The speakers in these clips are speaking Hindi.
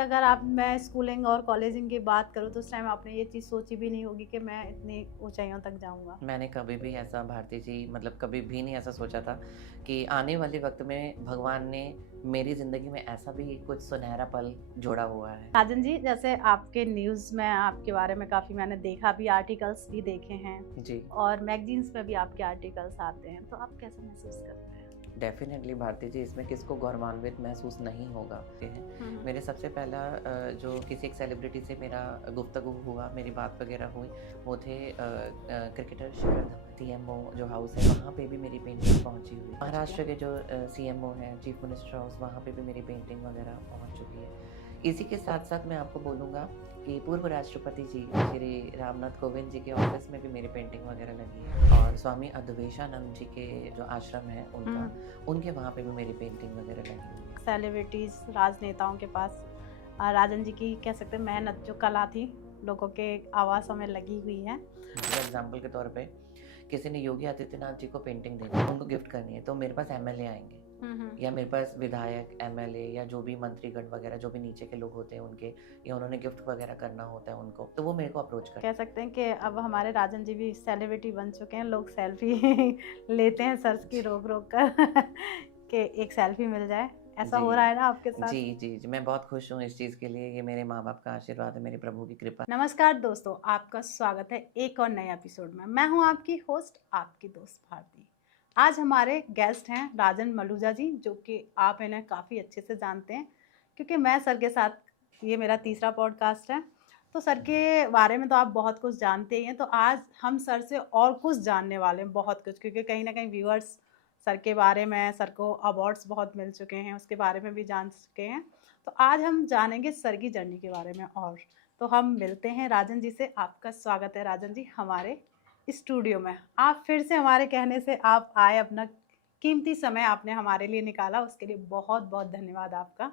अगर आप मैं स्कूलिंग और कॉलेजिंग की बात करूँ तो उस टाइम आपने ये चीज़ सोची भी नहीं होगी कि मैं इतनी ऊंचाइयों तक जाऊंगा। मैंने कभी भी ऐसा भारती जी मतलब कभी भी नहीं ऐसा सोचा था कि आने वाले वक़्त में भगवान ने मेरी ज़िंदगी में ऐसा भी कुछ सुनहरा पल जोड़ा हुआ है। राजन जी, जैसे आपके न्यूज़ में आपके बारे में काफ़ी मैंने देखा भी, आर्टिकल्स भी देखे हैं जी। और मैगजीन्स में भी आपके आर्टिकल्स आते हैं, तो आप कैसा महसूस करते हैं? डेफ़िनेटली भारती जी, इसमें किसको गौरवान्वित महसूस नहीं होगा। ये है, हम्म। मेरे सबसे पहला जो किसी एक सेलिब्रिटी से मेरा गुफ्तगू हुआ, मेरी बात वग़ैरह हुई, वो थे क्रिकेटर शिखर धवन। सीएमओ जो हाउस है वहाँ पे भी मेरी पेंटिंग पहुँची हुई। महाराष्ट्र के जो सीएमओ हैं, चीफ मिनिस्टर हाउस, वहाँ पे भी मेरी पेंटिंग वग़ैरह पहुँच चुकी है। इसी के साथ-साथ मैं आपको बोलूँगा कि पूर्व राष्ट्रपति जी श्री रामनाथ कोविंद जी के ऑफ़िस में भी मेरी पेंटिंग वग़ैरह लगी है और स्वामी अद्वैतानंद जी के जो आश्रम है उनका, उनके वहाँ पे भी मेरी पेंटिंग वग़ैरह लगी हुई है। सेलिब्रिटीज़, राजनेताओं के पास राजन जी की कह सकते हैं मेहनत जो कला थी लोगों के आवाज़ों में लगी हुई है। फॉर एग्ज़ाम्पल के तौर पे किसी ने योगी आदित्यनाथ जी को पेंटिंग देनी है, उनको गिफ्ट करनी है, तो मेरे पास एमएलए आएँगे या मेरे पास विधायक, एमएलए या जो भी मंत्रीगण वगैरह जो भी नीचे के लोग होते हैं उनके, या उन्होंने गिफ्ट वगैरह करना होता है उनको, तो वो मेरे को अप्रोच करते कह सकते हैं कि अब हमारे राजन जी भी सेलिब्रिटी बन चुके हैं, लोग सेल्फी लेते हैं सर्च की रोक रोक कर कि एक सेल्फी मिल जाए, ऐसा हो रहा है ना आपके हैं। साथ? जी, मैं बहुत खुश हूँ इस चीज़ के लिए, ये मेरे माँ-बाप का आशीर्वाद है, मेरे प्रभु की कृपा। नमस्कार दोस्तों, आपका स्वागत है एक और नए एपिसोड में। मैं हूं आपकी होस्ट, आपकी दोस्त भारती। आज हमारे गेस्ट हैं राजन मलूजा जी, जो कि आप इन्हें काफ़ी अच्छे से जानते हैं क्योंकि मैं सर के साथ ये मेरा तीसरा पॉडकास्ट है। तो सर के बारे में तो आप बहुत कुछ जानते ही हैं, तो आज हम सर से और कुछ जानने वाले हैं, बहुत कुछ, क्योंकि कहीं ना कहीं व्यूअर्स सर के बारे में, सर को अवार्ड्स बहुत मिल चुके हैं, उसके बारे में भी जान चुके हैं। तो आज हम जानेंगे सर की जर्नी के बारे में। और तो हम मिलते हैं राजन जी से। आपका स्वागत है राजन जी हमारे स्टूडियो में। आप फिर से हमारे कहने से आप आए, अपना कीमती समय आपने हमारे लिए निकाला, उसके लिए बहुत बहुत धन्यवाद आपका।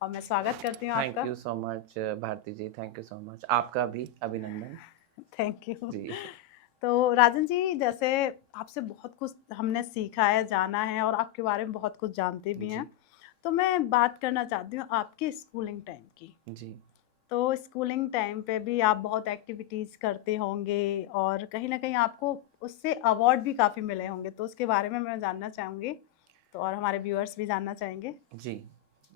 और मैं स्वागत करती हूँ थैंक आपका। You so much Bharati ji, thank you so much. आपका भी अभिनंदन। Thank you. जी। तो राजन जी, जैसे आपसे बहुत कुछ हमने सीखा है, जाना है और आपके बारे में बहुत कुछ जानते भी हैं। जी, तो मैं बात करना चाहती हूँ आपके स्कूलिंग टाइम की। जी। तो स्कूलिंग टाइम पे भी आप बहुत एक्टिविटीज़ करते होंगे और कहीं न कहीं आपको उससे अवार्ड भी काफ़ी मिले होंगे, तो उसके बारे में मैं जानना चाहूँगी, तो और हमारे व्यूअर्स भी जानना चाहेंगे। जी।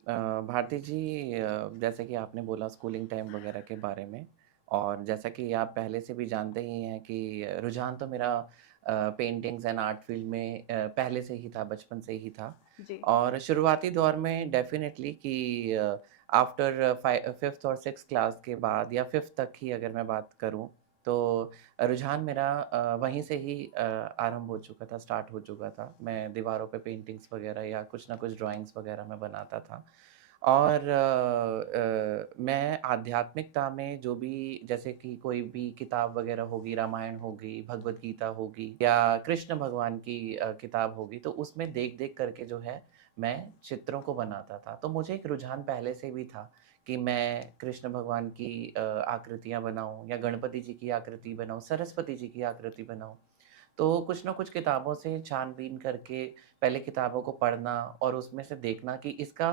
भारती जी, जैसे कि आपने बोला स्कूलिंग टाइम वगैरह के बारे में, और जैसा कि आप पहले से भी जानते ही हैं कि रुझान तो मेरा पेंटिंग्स एंड आर्ट फील्ड में पहले से ही था, बचपन से ही था। जी। और शुरुआती दौर में डेफ़िनेटली कि आफ्टर 5th और 6th क्लास के बाद या 5th तक ही अगर मैं बात करूँ, तो रुझान मेरा वहीं से ही आरंभ हो चुका था, स्टार्ट हो चुका था। मैं दीवारों पे पेंटिंग्स वगैरह या कुछ ना कुछ ड्राइंग्स वगैरह मैं बनाता था। और मैं आध्यात्मिकता में जो भी, जैसे कि कोई भी किताब वगैरह होगी, रामायण होगी, भगवद गीता होगी या कृष्ण भगवान की किताब होगी, तो उसमें देख-देख करके जो है मैं चित्रों को बनाता था। तो मुझे एक रुझान पहले से भी था कि मैं कृष्ण भगवान की आकृतियाँ बनाऊँ या गणपति जी की आकृति बनाऊँ, सरस्वती जी की आकृति बनाऊँ। तो कुछ ना कुछ किताबों से छान-बीन करके पहले किताबों को पढ़ना और उसमें से देखना कि इसका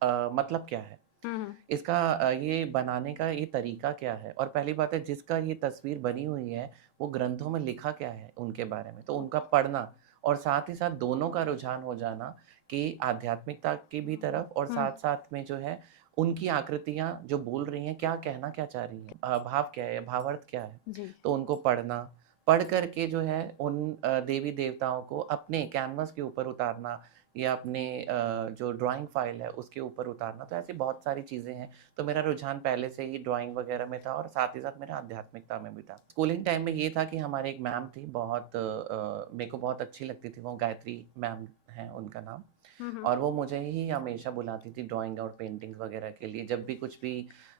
मतलब क्या है? हुँ, हुँ। इसका ये बनाने का ये तरीका क्या है? और पहली बात है, जिसका ये तस्वीर बनी हुई है, वो ग्रंथों में लिखा क्या है उनके बारे में? तो उनका पढ़ना और साथ ही साथ दोनों का रुझान हो जाना कि आध्यात्मिकता की भी तरफ और हुँ। साथ-साथ में जो है उनकी आकृतियाँ जो बोल रही हैं, क्या कहना क्या चाह रही हैं? भाव क्या है? भावार्थ क्या है? जी। तो उनको पढ़ना, पढ़ कर के जो है उन देवी-देवताओं को अपने कैनवास के ऊपर उतारना या अपने जो ड्राइंग फ़ाइल है उसके ऊपर उतारना, तो ऐसी बहुत सारी चीज़ें हैं। तो मेरा रुझान पहले से ही ड्राइंग वग़ैरह में था और साथ ही साथ मेरा आध्यात्मिकता में भी था। स्कूलिंग टाइम में ये था कि हमारे एक मैम थी, बहुत मेरे को बहुत अच्छी लगती थी वो, गायत्री मैम हैं उनका नाम। हुँ, हुँ। और वो मुझे ही हमेशा बुलाती थी ड्राइंग और पेंटिंग्स वगैरह के लिए। जब भी कुछ भी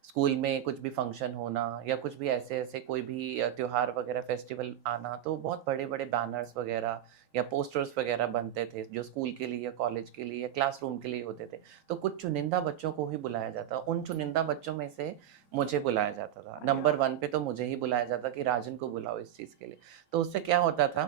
स्कूल में कुछ भी फंक्शन होना या कुछ भी ऐसे-ऐसे कोई भी त्योहार वगैरह फेस्टिवल आना, तो बहुत बड़े-बड़े बैनर्स वगैरह या पोस्टर्स वगैरह बनते थे, जो स्कूल के लिए या कॉलेज के लिए या क्लासरूम के लिए होते थे। तो कुछ चुनिंदा बच्चों को ही बुलाया जाता। उन चुनिंदा बच्चों में से मुझे बुलाया जाता था। अरे नंबर वाह! 1 पे तो मुझे ही बुलाया जाता कि राजन को बुलाओ इस चीज़ के लिए। तो उससे क्या होता था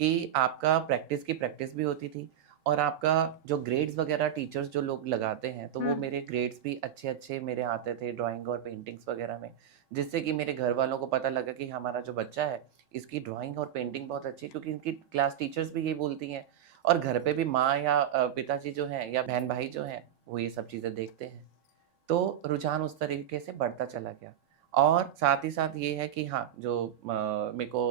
कि आपका प्रैक्टिस की प्रैक्टिस भी होती थी और आपका जो ग्रेड्स वगैरह टीचर्स जो लोग लगाते हैं, तो वो हुँ। मेरे ग्रेड्स भी अच्छे-अच्छे मेरे आते थे ड्राइंग और पेंटिंग्स वगैरह में। जिससे कि मेरे घर वालों को पता लगा कि हमारा जो बच्चा है, इसकी ड्राइंग और पेंटिंग बहुत अच्छी है, क्योंकि इनकी क्लास टीचर्स भी यही बोलती हैं और घर पे भी माँ या पिताजी जो हैं या बहन-भाई जो हैं, वो ये सब चीज़ें देखते हैं। तो रुझान उस तरीके से बढ़ता चला गया और साथ ही साथ ये है कि हाँ, जो मेरे को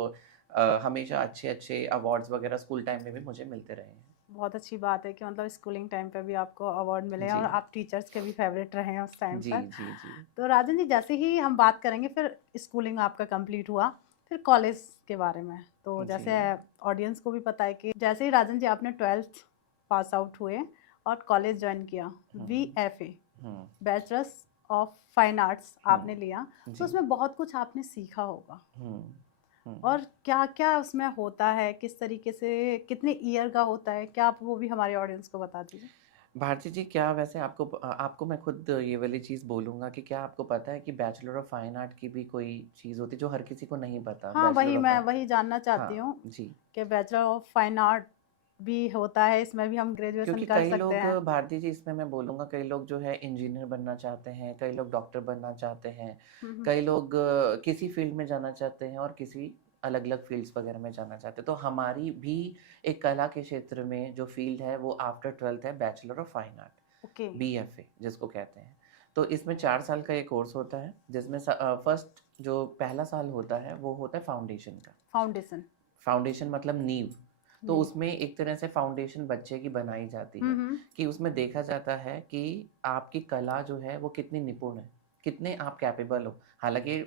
हमेशा अच्छे-अच्छे अवार्ड्स वगैरह स्कूल टाइम में भी मुझे मिलते रहे हैं। बहुत अच्छी बात है कि मतलब स्कूलिंग टाइम पे भी आपको अवार्ड मिले हैं जी। और आप टीचर्स के भी फेवरेट रहे हैं उस टाइम जी, पर। जी, जी। तो राजन जी, जैसे ही हम बात करेंगे फिर स्कूलिंग आपका कंप्लीट हुआ, फिर कॉलेज के बारे में। तो जी। जैसे ऑडियंस को भी पता है कि जैसे ही राजन जी आपने 12th पास आउट हुए और कॉलेज ज्वाइन किया, हुँ, बीएफए, हुँ, बैचलर्स ऑफ फाइन आर्ट्स आपने हुँ। लिया, तो जी। उसमें बहुत कुछ आपने सीखा होगा। हुँ, हुँ। और क्या-क्या उसमें होता है? किस तरीके से कितने ईयर का होता है? क्या आप वो भी हमारे ऑडियंस को बता दीजिए? भारती जी, क्या वैसे आपको मैं खुद ये वाली चीज़ बोलूँगा कि क्या आपको पता है कि बैचलर ऑफ फाइन आर्ट की भी कोई चीज़ होती है जो हर किसी को नहीं पता? हाँ, बैचलर ऑफ मैं फाइन वही जानना चाहती हाँ, हूँ जी। कि बैचलर ऑफ फाइन आर्ट भी होता है, इसमें भी हम ग्रेजुएशन क्योंकि कर कई सकते लोग हैं। भारती जी, इसमें मैं बोलूँगा, कई लोग जो है इंजीनियर बनना चाहते हैं, कई लोग डॉक्टर बनना चाहते हैं, हुँ, हुँ। कई लोग किसी फ़ील्ड में जाना चाहते हैं और किसी अलग-अलग फ़ील्ड्स वगैरह में जाना चाहते हैं। तो हमारी भी एक कला के क्षेत्र में जो फ़ील्ड है वो आफ्टर 12th है bachelor of fine art, okay, BFA जिसको कहते हैं। तो इसमें 4 साल का ये कोर्स होता है जिसमें फर्स्ट जो पहला साल होता है वो होता है फाउंडेशन का। फाउंडेशन, फाउंडेशन मतलब नींव। तो नीव। उसमें एक तरह से फाउंडेशन बच्चे की बनाई जाती हुँ, है हुँ। कि उसमें देखा जाता है कि आपकी कला जो है वो कितनी निपुण है, कितने आप कैपेबल हो। हालाँकि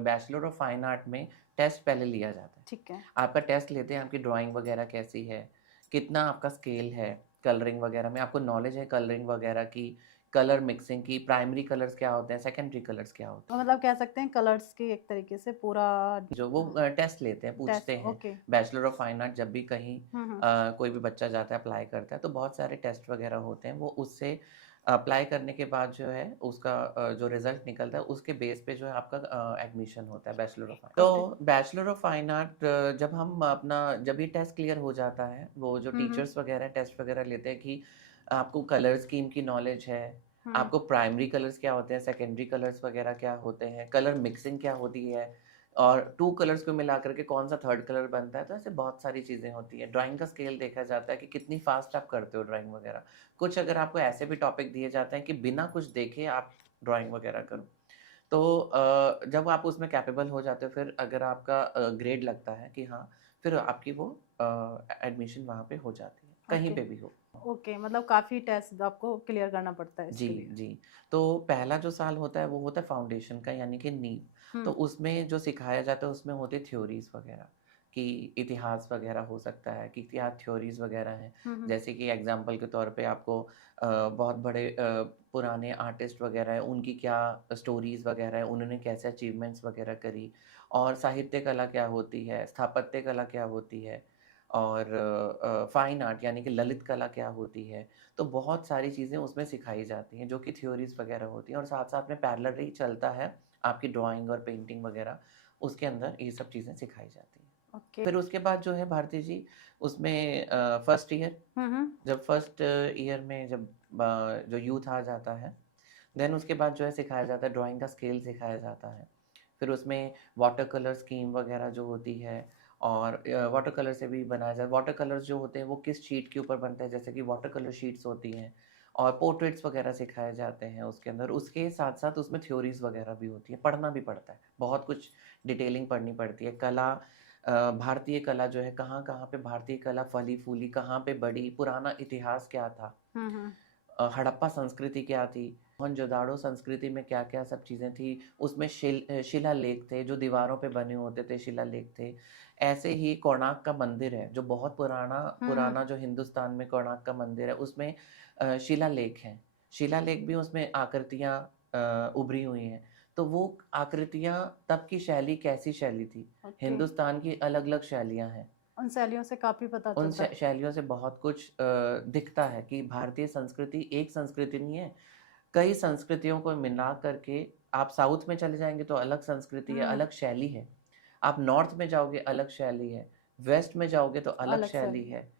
बैचलर ऑफ फाइन आर्ट में टेस्ट पहले लिया जाता है। ठीक है, आपका टेस्ट लेते हैं आपकी ड्राइंग वगैरह कैसी है, कितना आपका स्केल है, कलरिंग वगैरह में आपको नॉलेज है कलरिंग वगैरह की, कलर मिक्सिंग की, प्राइमरी कलर्स क्या होते हैं, सेकेंडरी कलर्स क्या होते तो हैं। मतलब कह सकते हैं कलर्स की एक तरीके से पूरा जो वो टेस्ट लेते हैं, टेस्ट पूछते हैं। Okay. Bachelor of fine art जब भी कहीं हुँ, हुँ। कोई भी बच्चा जाता है, अप्लाई करता है, तो बहुत सारे टेस्ट वगैरह होते हैं। वो उससे अप्लाई करने के बाद जो है उसका जो रिज़ल्ट निकलता है, उसके बेस पे जो है आपका एडमिशन होता है बैचलर ऑफ फाइन। ओके। तो बैचलर ऑफ फाइन आर्ट जब हम अपना जब ये टेस्ट क्लियर हो जाता है, वो जो हुँ, हुँ। टीचर्स वगैरह टेस्ट वगैरह लेते हैं कि आपको कलर स्कीम की नॉलेज है, हुँ, आपको प्राइमरी कलर्स क्या होते हैं, सेकेंडरी कलर्स वगैरह क्या होते हैं, कलर मिक्सिंग क्या होती है और 2 कलर्स को मिला कर के कौन-सा थर्ड कलर बनता है, तो ऐसे बहुत सारी चीज़ें होती हैं। ड्राइंग का स्केल देखा जाता है कि कितनी फ़ास्ट आप करते हो ड्राइंग वगैरह। कुछ अगर आपको ऐसे भी टॉपिक दिए जाते हैं कि बिना कुछ देखे आप ड्राइंग वगैरह करो। तो जब आप उसमें कैपेबल हो जाते हो, फिर अगर आपका ग्रेड लगता है कि हाँ, फिर आपकी वो एडमिशन वहाँ पे हो जाती है, कहीं ओके, पे भी हो। ओके, मतलब काफ़ी टेस्ट आपको क्लियर करना पड़ता है जी, इसके लिए। जी। तो पहला जो साल होता है वो होता है फाउंडेशन का, यानी कि नींव। हुँ, तो उसमें जो सिखाया जाता है उसमें होती है थ्योरीज़ वग़ैरह, कि इतिहास वग़ैरह हो सकता है, कि क्या थ्योरीज़ वग़ैरह हैं। हुँ, हुँ। जैसे कि एग्ज़ाम्पल के तौर पे आपको बहुत बड़े पुराने आर्टिस्ट वग़ैरह हैं, उनकी क्या स्टोरीज़ वग़ैरह हैं, उन्होंने कैसे अचीवमेंट्स वग़ैरह करी और साहित्य कला क्या होती है, स्थापत्य कला क्या होती है और फाइन आर्ट यानी कि ललित कला क्या होती है। तो बहुत सारी चीज़ें उसमें सिखाई जाती हैं, जो कि थ्योरीज़ वग़ैरह होती हैं और साथ-साथ में पैरेलली चलता है आपकी ड्राइंग और पेंटिंग वग़ैरह, उसके अंदर ये सब चीज़ें सिखाई जाती हैं। ओके। फिर उसके बाद जो है भारती जी, उसमें फर्स्ट ईयर, हुँ, हुँ। जब फर्स्ट ईयर में जब जो यूथ आ जाता है, देन उसके बाद जो है सिखाया जाता है, ड्राइंग का स्केल सिखाया जाता है। फिर उसमें वाटर कलर स्कीम वग़ैरह जो होती है और वाटर कलर से भी बनाया जाए, वाटर कलर्स जो होते हैं वो किस शीट के ऊपर बनते हैं, जैसे कि वाटर कलर शीट्स होती हैं और पोर्ट्रेट्स वग़ैरह सिखाए जाते हैं उसके अंदर। उसके साथ-साथ उसमें थ्योरीज़ वग़ैरह भी होती है, पढ़ना भी पड़ता है, बहुत कुछ डिटेलिंग पढ़नी पड़ती है। कला भारतीय कला जो है कहाँ-कहाँ पे भारतीय कला फली-फूली, कहाँ पे बढ़ी, पुराना इतिहास क्या था, हुँ, हुँ। हड़प्पा संस्कृति क्या थी, मोहनजोदाड़ो संस्कृति में क्या-क्या सब चीज़ें थी, उसमें शिलालेख थे, जो दीवारों पे बने होते थे, शिलालेख थे। ऐसे ही कोणार्क का मंदिर है, जो बहुत पुराना हुँ, हुँ। पुराना जो हिंदुस्तान में कोणार्क का मंदिर है, उसमें शिलालेख हैं। शिलालेख भी उसमें आकृतियाँ उभरी हुई हैं। तो वो आकृतियाँ तब की शैली कैसी शैली थी? ओके। हिंदुस्तान की अलग-अलग शैलियाँ हैं। उन शैलियों से काफ़ी पता उन चलता है। शैलियों से बहुत कुछ दिखता है कि भारतीय संस्कृति एक संस्कृति नहीं है, कई संस्कृतियों को मिला करके आप साउथ में चले जाएँगे तो अलग संस्कृति है, हुँ, अलग शैली है। आप नॉर्थ में जाओगे अलग शैली है, वेस्ट में जाओगे तो अलग अलग शैली शैली है। है।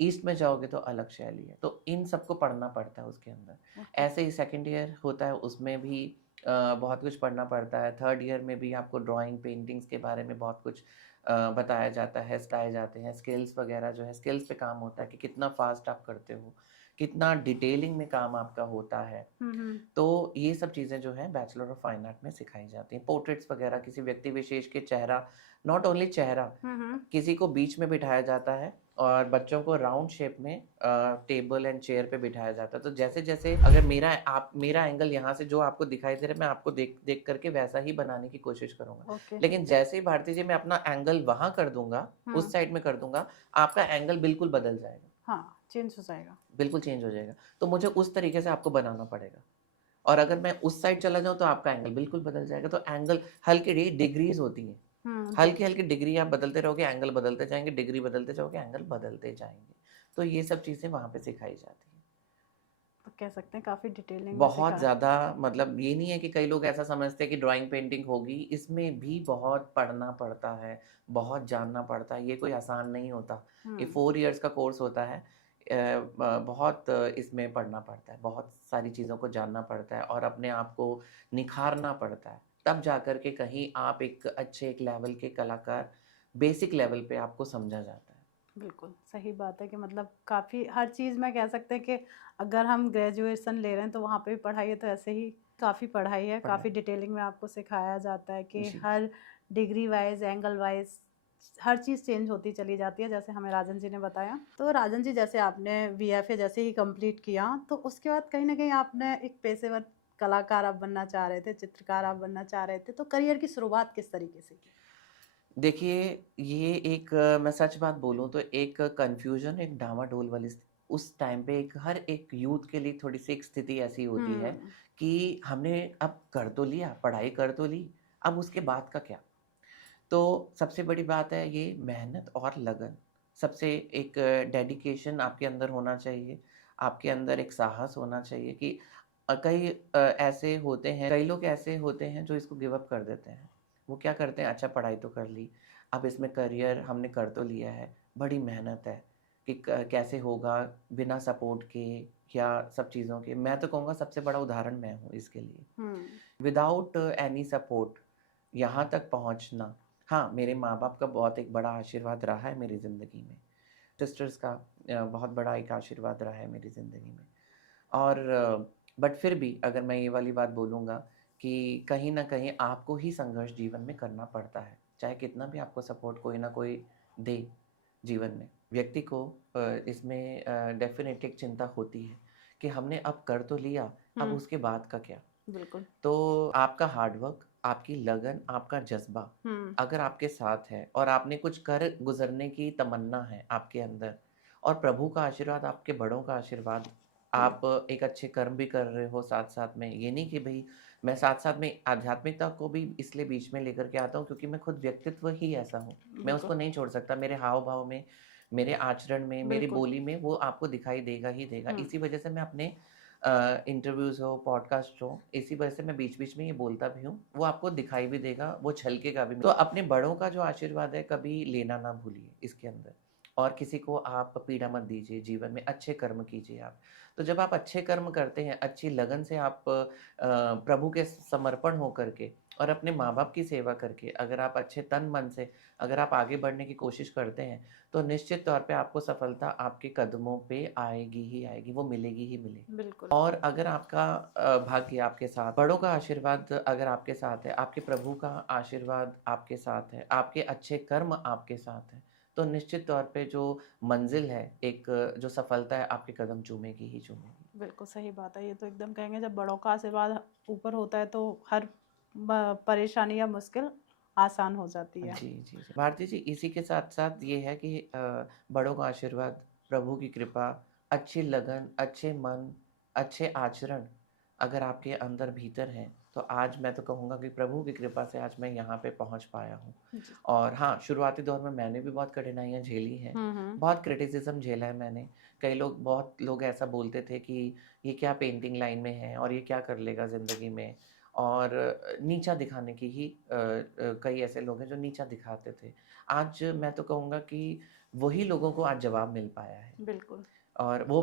ईस्ट में जाओगे तो अलग शैली है, तो इन सबको पढ़ना पड़ता है उसके अंदर। ओके। ऐसे ही सेकंड ईयर होता है, उसमें भी बहुत कुछ पढ़ना पड़ता है। थर्ड ईयर में भी आपको ड्राइंग, पेंटिंग्स के बारे में बहुत कुछ बताया जाता है, सिखाए जाते हैं। स्किल्स वगैरह जो है, स्किल्स पे काम होता है कि कितना फास्ट आप करते हो, कितना डिटेलिंग में काम आपका होता है। हम्म। तो ये सब चीज़ें जो है बैचलर ऑफ फाइन आर्ट में सिखाई जाती हैं। पोर्ट्रेट्स वगैरह, किसी व्यक्ति विशेष के चेहरा, नॉट ओनली चेहरा, हम्म। किसी को बीच में बिठाया जाता है और बच्चों को राउंड शेप में टेबल एंड चेयर पे बिठाया जाता है। तो जैसे-जैसे अगर मेरा एंगल यहाँ से जो आपको दिखाई दे रहा है, मैं आपको देख देख करके वैसा ही बनाने की कोशिश करूँगा। ओके। लेकिन जैसे ही भारती जी मैं अपना एंगल वहाँ कर दूँगा, उस साइड में कर दूँगा, आपका एंगल बिल्कुल बदल जाएगा, हाँ, चेंज हो जाएगा। बिल्कुल चेंज हो जाएगा। तो मुझे उस तरीके से आपको बनाना पड़ेगा। और अगर मैं उस साइड चला जाऊँ तो आपका एंगल बिल्कुल बदल जाएगा। तो एंगल हल्की डिग्रीज़ होती हैं। बिल्कुल। हल्की-हल्की डिग्री आप बदलते रहोगे, एंगल बदलते जाएँगे, डिग्री बदलते जाओगे, एंगल बदलते जाएँगे। तो ये सब चीज़ें वहाँ पे सिखाई जाती हैं। तो कह सकते हैं काफी डिटेलिंग में बहुत सिखा। ज़्यादा, मतलब ये नहीं है कि कई लोग ऐसा समझते हैं कि ड्राइंग पेंटिंग होगी, इसमें भी बहुत पढ़ना पड़ता है, बहुत जानना पड़ता है, ये कोई आसान नहीं होता। ये 4 इयर्स का कोर्स होता है। बहुत इसमें पढ़ना पड़ता है, बहुत सारी चीज़ों को जानना पड़ता है और अपने आप को निखारना पड़ता है। तब जाकर के कहीं आप एक लेवल के कलाकार, बेसिक लेवल पे आपको समझा जाता है। बिल्कुल सही बात है कि मतलब काफ़ी हर चीज़ में कह सकते हैं कि अगर हम ग्रेजुएशन ले रहे हैं तो वहाँ पे भी पढ़ाई है, तो ऐसे ही काफ़ी पढ़ाई है, पढ़ाई। काफ़ी डिटेलिंग में आपको सिखाया जाता है कि जी। हर डिग्री वाइज, एंगल वाइज हर चीज़ चेंज होती चली जाती है, जैसे हमें राजन जी ने बताया। तो राजन जी, जैसे आपने वीएफए जैसे ही कंप्लीट किया, तो उसके बाद कहीं ना कहीं आपने एक पेशेवर कलाकार आप बनना चाह रहे थे, चित्रकार आप बनना चाह रहे थे, तो करियर की शुरुआत किस तरीके से की? देखिए, ये एक मैं सच बात बोलूँ तो एक कन्फ्यूज़न, एक डामाडोल वाली उस टाइम पे एक हर एक यूथ के लिए थोड़ी-सी एक स्थिति ऐसी होती है हम्म। कि हमने अब कर तो लिया, पढ़ाई कर तो ली, अब उसके बाद का क्या? तो सबसे बड़ी बात है ये मेहनत और लगन। सबसे एक डेडिकेशन आपके अंदर होना चाहिए, आपके अंदर एक साहस होना चाहिए कि ऐसे होते हैं, कई लोग ऐसे होते हैं जो इसको गिव अप कर देते हैं। वो क्या करते हैं, अच्छा पढ़ाई तो कर ली, अब इसमें करियर हमने कर तो लिया है, बड़ी मेहनत है कि कैसे होगा बिना सपोर्ट के या सब चीज़ों के। मैं तो कहूँगा सबसे बड़ा उदाहरण मैं हूँ इसके लिए। हम्म। विदाउट एनी सपोर्ट यहाँ तक पहुँचना, हाँ, मेरे माँ-बाप का बहुत एक बड़ा आशीर्वाद रहा है मेरी ज़िंदगी में। सिस्टर्स का बहुत बड़ा एक आशीर्वाद रहा है मेरी ज़िंदगी में। और बट फिर भी अगर मैं ये वाली बात बोलूँगा कि कहीं न कहीं आपको ही संघर्ष जीवन में करना पड़ता है। चाहे कितना भी आपको सपोर्ट कोई ना कोई दे जीवन में। व्यक्ति को इसमें डेफ़िनेटली एक चिंता होती है कि हमने अब कर तो लिया, अब उसके बाद का क्या? बिल्कुल। तो आपका हार्ड वर्क, आपकी लगन, आपका जज़्बा हम्म। अगर आपके साथ है और आपने कुछ कर गुज़रने की तमन्ना है आपके अंदर और प्रभु का आशीर्वाद, आपके बड़ों का आशीर्वाद, आप एक अच्छे कर्म भी कर रहे हो साथ-साथ में। ये नहीं कि भई मैं साथ-साथ में आध्यात्मिकता को भी इसलिए बीच में लेकर के आता हूँ क्योंकि मैं खुद व्यक्तित्व ही ऐसा हूँ। मैं बिल्कुल। उसको नहीं छोड़ सकता। मेरे हाव-भाव में, मेरे आचरण में, मेरी बिल्कुल। बोली में वो आपको दिखाई देगा ही देगा। हम्म। इसी वजह से मैं अपने इंटरव्यूज़ हो, पॉडकास्ट हो, इसी वजह से मैं बीच-बीच में ये बोलता भी हूँ। वो आपको दिखाई भी देगा, वो झलकेगा भी। तो अपने बड़ों का जो आशीर्वाद है कभी लेना ना भूलिए इसके अंदर और किसी को आप पीड़ा मत दीजिए जीवन में, अच्छे कर्म कीजिए आप। तो जब आप अच्छे कर्म करते हैं, अच्छी लगन से आप प्रभु के समर्पण हो करके और अपने माँ-बाप की सेवा करके अगर आप अच्छे तन-मन से अगर आप आगे बढ़ने की कोशिश करते हैं, तो निश्चित तौर पे आपको सफलता आपके कदमों पे आएगी ही आएगी, वो मिलेगी ही मिलेगी। बिल्कुल। और अगर आपका भाग्य आपके साथ, बड़ों का आशीर्वाद अगर आपके साथ है, आपके प्रभु का आशीर्वाद आपके साथ है, आपके अच्छे कर्म आपके साथ हैं, तो निश्चित तौर पे जो मंज़िल है, एक जो सफलता है, आपके कदम चूमेगी ही चूमेगी। बिल्कुल सही बात है। ये तो एकदम कहेंगे, जब बड़ों का आशीर्वाद ऊपर होता है तो हर परेशानी या मुश्किल आसान हो जाती है। जी, जी, जी। भारती जी, इसी के साथ-साथ ये है कि बड़ों का आशीर्वाद, प्रभु की कृपा, अच्छी लगन, अच्छे मन, अच्छे आचरण अगर आपके अंदर भीतर हैं, तो आज मैं तो कहूँगा कि प्रभु की कृपा से आज मैं यहाँ पे पहुँच पाया हूँ। जी। और हाँ, शुरुआती दौर में मैंने भी बहुत कठिनाइयाँ झेली हैं, हम्म। बहुत क्रिटिसिज़्म झेला है मैंने। बहुत लोग ऐसा बोलते थे कि ये क्या पेंटिंग लाइन में है और ये क्या कर लेगा ज़िंदगी में और नीचा दिखाने की ही कई ऐसे लोग हैं जो नीचा दिखाते थे। आज मैं तो कहूँगा कि वही लोगों को आज जवाब मिल पाया है। बिल्कुल। और वो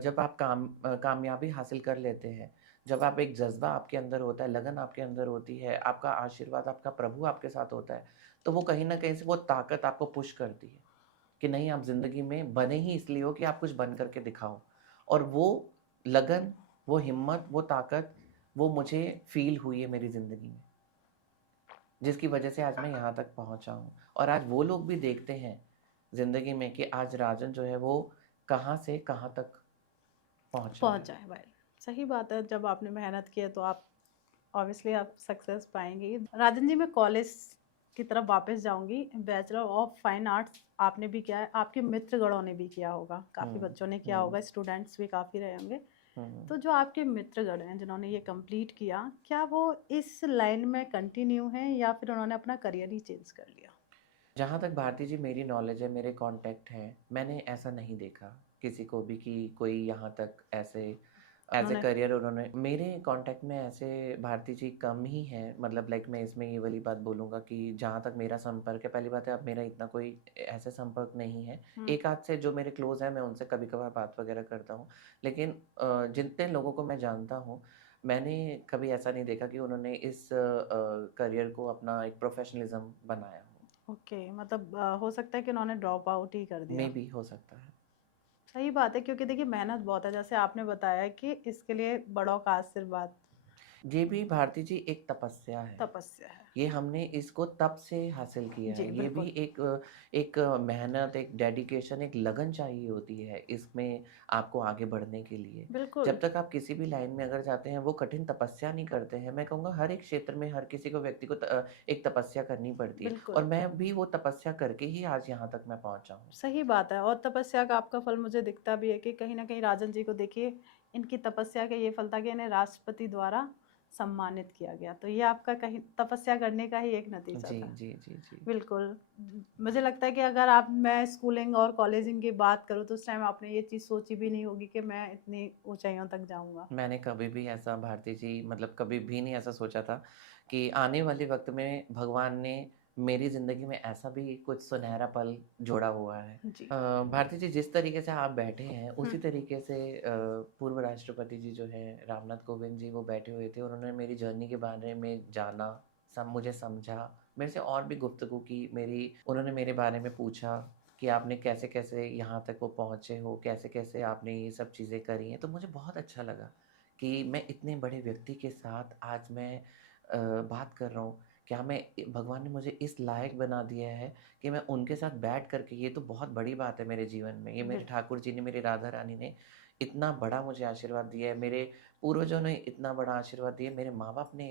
जब आप कामयाबी हासिल कर लेते हैं, जब आप एक जज़्बा आपके अंदर होता है, लगन आपके अंदर होती है, आपका आशीर्वाद, आपका प्रभु आपके साथ होता है, तो वो कहीं न कहीं से वो ताकत आपको पुश करती है, कि नहीं आप ज़िंदगी में बने ही इसलिए हो कि आप कुछ बन कर के दिखाओ। और वो लगन, वो हिम्मत, वो ताकत, वो मुझे फ़ील हुई है मेरी ज़िंदगी में, जिसकी वजह से आज मैं यहाँ तक पहुँचा हूँ। और आज वो लोग भी देखते हैं ज़िंदगी में कि आज राजन जो है वो कहाँ से कहाँ तक पहुँचा पहुंच है। जाए भाई। सही बात है, जब आपने मेहनत की है तो आप ऑब्वियसली आप सक्सेस पाएंगे ही। राजन जी, मैं कॉलेज की तरफ वापस जाऊंगी। बैचलर ऑफ फाइन आर्ट्स आपने भी किया है, आपके मित्रगणों ने भी किया होगा, काफ़ी हुँ, बच्चों ने किया हुँ, होगा, स्टूडेंट्स भी काफ़ी रहे होंगे। हुँ। तो जो आपके मित्रगण हैं जिन्होंने ये कंप्लीट किया, क्या वो इस लाइन में कंटिन्यू हैं या फिर उन्होंने अपना करियर ही चेंज कर लिया? जहाँ तक भारती जी मेरी नॉलेज है, मेरे कॉन्टैक्ट हैं, मैंने ऐसा नहीं देखा किसी को भी कि कोई यहाँ तक ऐसे एज़ ए उन्होंने करियर उन्होंने मेरे कॉन्टैक्ट में ऐसे भारती जी कम ही हैं। मतलब लाइक मैं इसमें ये वाली बात बोलूँगा कि जहाँ तक मेरा संपर्क है, पहली बात है अब मेरा इतना कोई ऐसा संपर्क नहीं है। हम्म, एक आध से जो मेरे क्लोज़ हैं, मैं उनसे कभी-कभार बात वगैरह करता हूँ। लेकिन जितने लोगों को मैं जानता हूँ, मैंने कभी ऐसा नहीं देखा कि उन्होंने इस करियर को अपना एक प्रोफ़ेशनलिज़्म बनाया हो। ओके, मतलब हो सकता है कि उन्होंने ड्रॉप आउट ही कर दिया। मेबी हो सकता है। सही बात है, क्योंकि देखिए मेहनत बहुत है, जैसे आपने बताया कि इसके लिए बड़ों का आशीर्वाद, ये भी भारती जी एक तपस्या है। तपस्या है। ये हमने इसको तप से हासिल किया जी है। ये भी बिल्कुल। एक मेहनत, एक डेडिकेशन, एक लगन चाहिए होती है इसमें आपको आगे बढ़ने के लिए। बिल्कुल। जब तक आप किसी भी लाइन में अगर जाते हैं, वो कठिन तपस्या नहीं करते हैं। मैं कहूँगा हर एक क्षेत्र में हर किसी को व्यक्ति को एक तपस्या करनी पड़ती है और बिल्कुल मैं भी वो तपस्या करके ही आज यहाँ तक मैं पहुँचा हूँ। सही बात है, और तपस्या का आपका फल मुझे दिखता भी है कि कहीं ना कहीं राजन जी को देखिए, इनकी तपस्या का ये फल था कि इन्हें राष्ट्रपति द्वारा सम्मानित किया गया, तो ये आपका कहीं तपस्या करने का ही एक नतीजा जी, था। जी, जी, जी। बिल्कुल। मुझे लगता है कि अगर आप मैं स्कूलिंग और कॉलेजिंग की बात करूँ तो उस टाइम आपने ये चीज़ सोची भी नहीं होगी कि मैं इतनी ऊंचाइयों तक जाऊंगा। मैंने कभी भी ऐसा भारती जी मतलब कभी भी नहीं ऐसा सोचा था कि आने वाले वक़्त में भगवान ने मेरी ज़िंदगी में ऐसा भी कुछ सुनहरा पल जोड़ा हुआ है। जी। भारती जी जिस तरीके से आप बैठे हैं हम्म। उसी तरीके से पूर्व राष्ट्रपति जी जो हैं रामनाथ कोविंद जी वो बैठे हुए थे। उन्होंने मेरी जर्नी के बारे में जाना, मुझे समझा, मेरे से और भी गुफ्तगू की। मेरी उन्होंने मेरे बारे में पूछा कि आपने कैसे-कैसे यहाँ तक वो पहुँचे हो, कैसे-कैसे आपने ये सब चीज़ें करी हैं। तो मुझे बहुत अच्छा लगा कि मैं इतने बड़े व्यक्ति के साथ आज मैं बात कर रहा हूँ। क्या मैं भगवान ने मुझे इस लायक बना दिया है कि मैं उनके साथ बैठ कर के ये तो बहुत बड़ी बात है मेरे जीवन में। ये मेरे बिल ठाकुर जी ने, मेरी राधा रानी ने इतना बड़ा मुझे आशीर्वाद दिया है। मेरे पूर्वजों ने इतना बड़ा आशीर्वाद दिया है। मेरे माँ-बाप ने,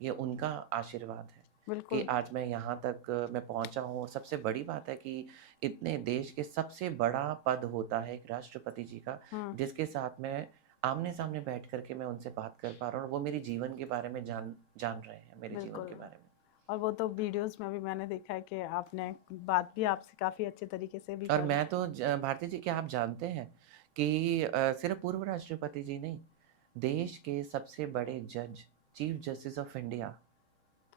ये उनका आशीर्वाद है कि बिल्कुल। आज मैं यहाँ तक मैं पहुँचा हूँ। और सबसे बड़ी बात है कि इतने देश के सबसे बड़ा पद होता है एक राष्ट्रपति जी का, हम्म। जिसके साथ मैं आमने-सामने बैठ कर के मैं उनसे बात कर पा रहा हूँ और वो मेरे जीवन के बारे में जान जान रहे हैं, मेरे जीवन बिल्कुल। के बारे में। और वो तो वीडियोस में भी मैंने देखा है कि आपने बात भी आपसे काफ़ी अच्छे तरीके से भी और करी। मैं तो भारती जी क्या आप जानते हैं कि सिर्फ़ पूर्व राष्ट्रपति जी नहीं, देश के सबसे बड़े जज, चीफ़ जस्टिस ऑफ इंडिया,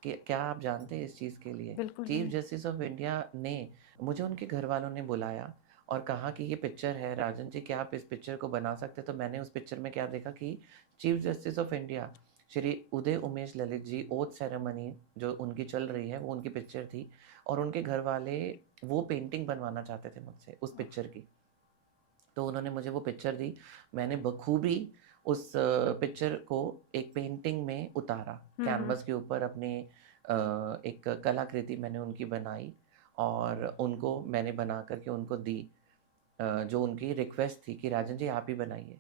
क्या आप जानते हैं इस चीज़ के लिए? बिल्कुल भी चीफ़ नहीं। जस्टिस ऑफ इंडिया ने मुझे उनके घरवालों ने बुलाया और कहा कि ये पिक्चर है राजन जी, क्या आप इस पिक्चर को बना सकते हैं? तो मैंने उस पिक्चर में क्या देखा कि chief justice of India Shri Uday Umesh Lalit ji, oath ceremony जो उनकी चल रही है, वो उनकी पिक्चर थी और उनके घरवाले वो पेंटिंग बनवाना चाहते थे मुझसे उस पिक्चर की। तो उन्होंने मुझे वो पिक्चर दी। मैंने बखूबी उस पिक्चर को एक पेंटिंग में उतारा। हम्म। कैनवस के ऊपर अपने एक कलाकृति मैंने उनकी बनाई और उनको मैंने बना कर के उनको दी। जो उनकी रिक्वेस्ट थी कि राजन जी आप ही बनाइए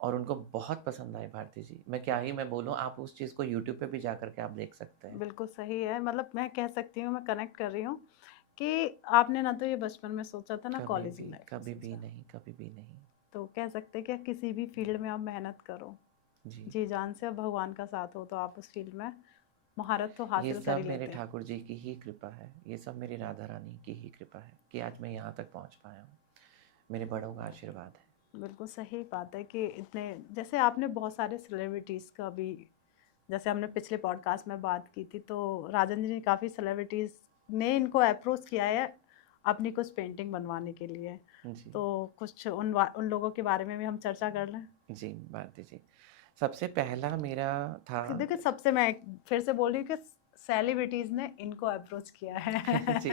और उनको बहुत पसंद आई भारती जी। मैं बोलूँ, आप उस चीज़ को यूट्यूब पे भी जा कर के आप देख सकते हैं। बिल्कुल सही है, मतलब मैं कह सकती हूँ, मैं कनेक्ट कर रही हूँ कि आपने ना तो ये बचपन में सोचा था ना कॉलेजिंग लाइफ में कभी भी सोचा। नहीं, कभी भी नहीं। तो कह सकते हैं कि किसी भी फील्ड में आप मेहनत करो जी। जी जान से, और भगवान का साथ हो तो आप उस फील्ड में महारत तो ये हासिल कर ही सब मेरे लेते हैं। ठाकुर जी की ही कृपा है। ये सब मेरी राधा रानी की ही कृपा है कि आज मैं यहाँ तक पहुँच पाया हूँ। मेरे बड़ों का आशीर्वाद है। बिल्कुल सही बात है कि इतने, जैसे आपने बहुत सारे सेलिब्रिटीज़ का भी जैसे हमने पिछले पॉडकास्ट में बात की थी, तो राजन जी ने काफ़ी सेलिब्रिटीज़ ने इनको अप्रोच किया है अपनी कुछ पेंटिंग बनवाने के लिए। जी तो कुछ उन लोगों के बारे में भी हम चर्चा कर लें। जी भारती जी, सबसे पहला मेरा था देखिए, सबसे मैं फिर से बोल रही हूँ कि सेलिब्रिटीज़ ने इनको अप्रोच किया है। जी